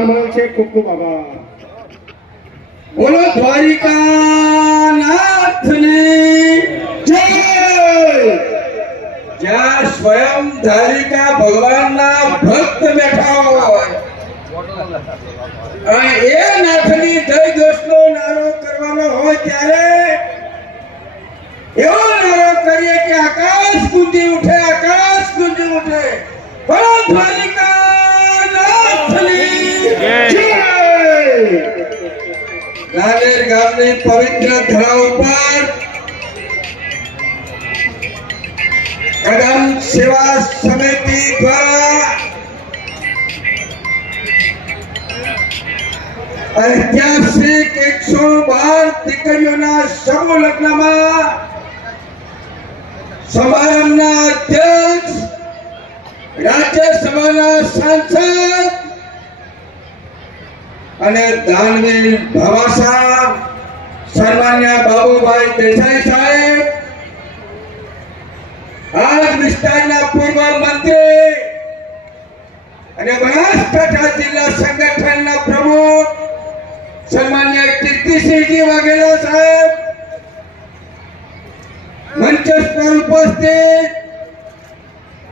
ખૂબ ખૂબ આભાર. બોલો દ્વારિકાનાથની જય. જ્યાં સ્વયં દ્વારિકા ભગવાનના ભક્ત બેઠા હોય અને એ નાથની જય ઘોષનો નારો કરવાનો હોય ત્યારે એવો નારો કરીએ કે આકાશ ગુંજી ઉઠે, આકાશ ગુંજી ઉઠે. બોલો દ્વારિકાનાથની જય. રાનેર ગામની પવિત્ર ધરા ઉપર કદમ સેવા સમિતિ દ્વારા ઐતિહાસિક 112 દીકરીઓના સમૂહ લગ્નમાં સમારંભના અધ્યક્ષ, રાજ્યસભાના સાંસદ અને દાનવીર ભાવાસા સન્માન્ય બાબુભાઈ દેસાઈ સાહેબ, આજ વિસ્તારના પૂર્વ મંત્રી અને બનાસકાંઠા જિલ્લા સંગઠનના પ્રમુખ સન્માન્ય કીર્તિસિંહજી વાઘેલા સાહેબ, મંચ પર ઉપસ્થિત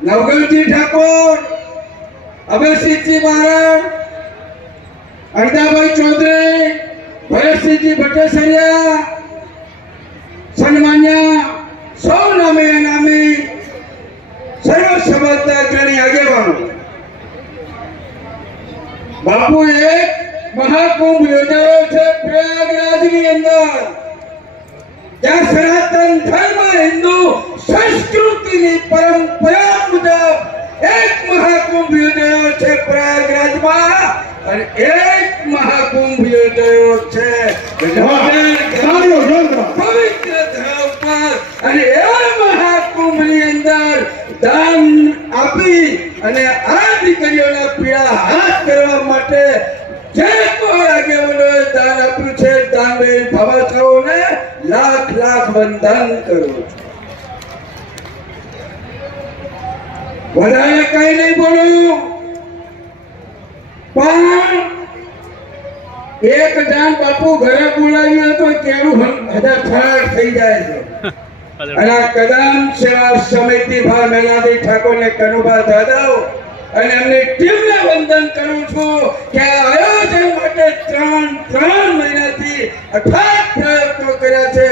નવગણજી ઠાકોર, અભયસિંહજી બારડ, અર્ધાભાઈ ચૌધરી, ભરતસિંહજી ભટ્ટેસરિયા, સન્માન્ય સૌ નામે નામી સર્વ સમજદાર અગ્રણી આગેવાનો. બાપુ એક મહાકુંભ યોજાયો છે પ્રયાગરાજની અંદર, જ્યાં સનાતન ધર્મ હિન્દુ સંસ્કૃતિની પરંપરા મુજબ એક મહાકુંભ યોજાયો છે પ્રયાગરાજમાં અને એક મહાકુંભ યોજાયો છે પવિત્ર ધરા ઉપર. અને એવા મહાકુંભની અંદર દાન આપી અને આ દીકરીઓના પીડા હાથ કરવા માટે જે કોઈ આગેવાનોએ દાન આપ્યું છે, દાનવીર ભાવાસાઓને લાખ લાખ વંદન કરું છું. વધારે કઈ નહીં બોલું, પણ એક જાન બાપુ ઘરે બોલાવ્યું તો કેવું હજાર ફરાર થઈ જાય છે. અને કદમ સેવા સમિતિ ભાર મેલાદી ઠાકોર ને કનુભા જાદવ અને એમની ટીમને વંદન કરું છું કે આયોજન માટે ત્રણ મહિનાથી અથાગ પ્રયત્નો કર્યા છે.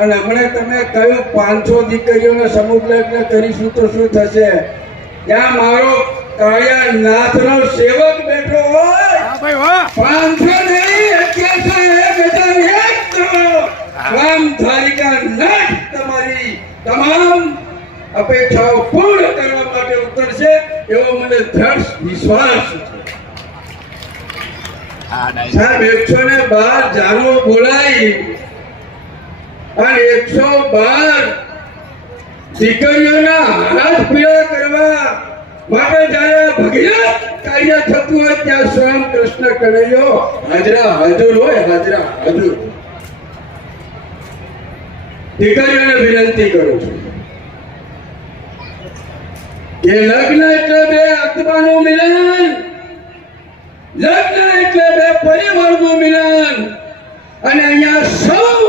અને હમણાં તમે કહ્યું 500 દીકરીઓનો સમૂહ લગ્ન કરીશું તો શું થશે? ત્યાં મારો કાળિયા નાથનો સેવક બેઠો હોય, 500 નહીં 1101 કરો. રામ દ્વારિકાનાથ તમારી તમામ અપેક્ષાઓ પૂર્ણ કરવા માટે ઉતરશે એવો મને દ્રઢ વિશ્વાસ છે. સાહેબ 112 જાનો બોલાઈ અને 112 દીકરીઓના હાથ પીળા કરવા માટે જયારે ભગીરથ કાર્ય થતું હોય ત્યાં સ્વયં કૃષ્ણ કનૈયો હાજરા હાજર હોય, હાજરા હાજર. દીકરીઓને વિનંતી કરું છું કે લગ્ન એટલે બે આત્માનું મિલન, લગ્ન એટલે બે પરિવારનું મિલન. અને અહીંયા સૌ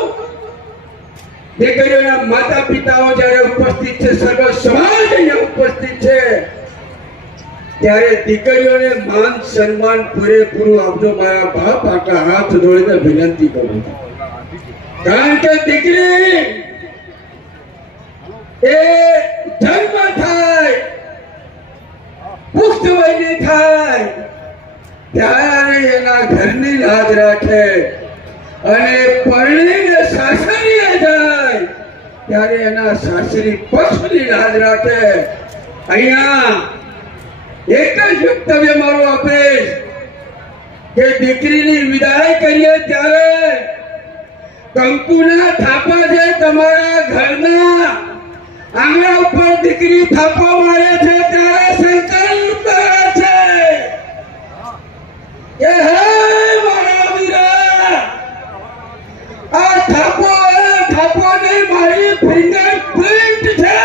દીકરીઓના માતા પિતાઓ જયારે ઉપસ્થિત છે, સર્વ સમાજ અહીંયા ઉપસ્થિત છે, ત્યારે દીકરીઓને માન સન્માન પૂરેપૂરું આપજો. મારા બાપ આટલા હાથ જોડીને વિનંતી કરું છું. કારણ કે દીકરી એ જન્મ થાય, પુખ્ત વયની થાય ત્યારે એના ઘરની લાજ રાખે અને પરણીને સાસરીએ જાય ત્યારે એના સાસરી પક્ષની લાજ રાખે. અહીંયા એક જ વક્તવ્ય મારું આપીશ કે દીકરીની વિદાય કરીએ ત્યારે કંકુના થાપા છે તમારા ઘરના આંગણા ઉપર દીકરી થાપો મારે છે ત્યારે સંકલ્પ કરે છે કે હે મારા વીરા, આ થાપો ની મારી ફિંગરપ્રિન્ટ છે.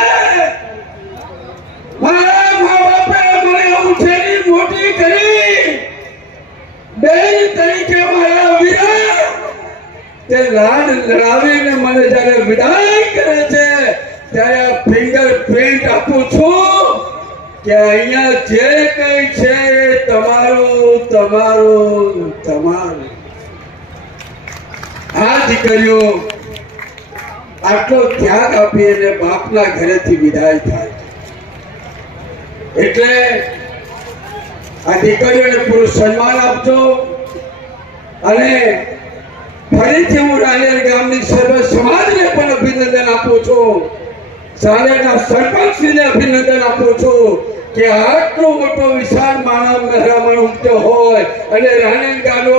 મારા મા બાપે મને ઉછેરી મોટી કરી બેન તરીકે મારા વીરા તે લાડ લડાવીને મને જ્યારે વિદાય કરે છે ત્યારે ફિંગરપ્રિન્ટ આપું છું કે અહીંયા જે કંઈ છે એ તમારું તમારું તમારું. આ દીકરીઓ આટલો ત્યાગ આપી અને બાપના ઘરેથી વિદાય થાય એટલે આ દીકરીઓને પૂરું સન્માન આપજો. અને ફરીથી હું રાણેર ગામની સર્વ સમાજને પણ અભિનંદન આપું છું. સાલેના સરપંચશ્રીને અભિનંદન આપું છું કે આટલો મોટો વિશાળ માનવ મહેરામણ ઉમટ્યો હોય અને રાણેર ગામનો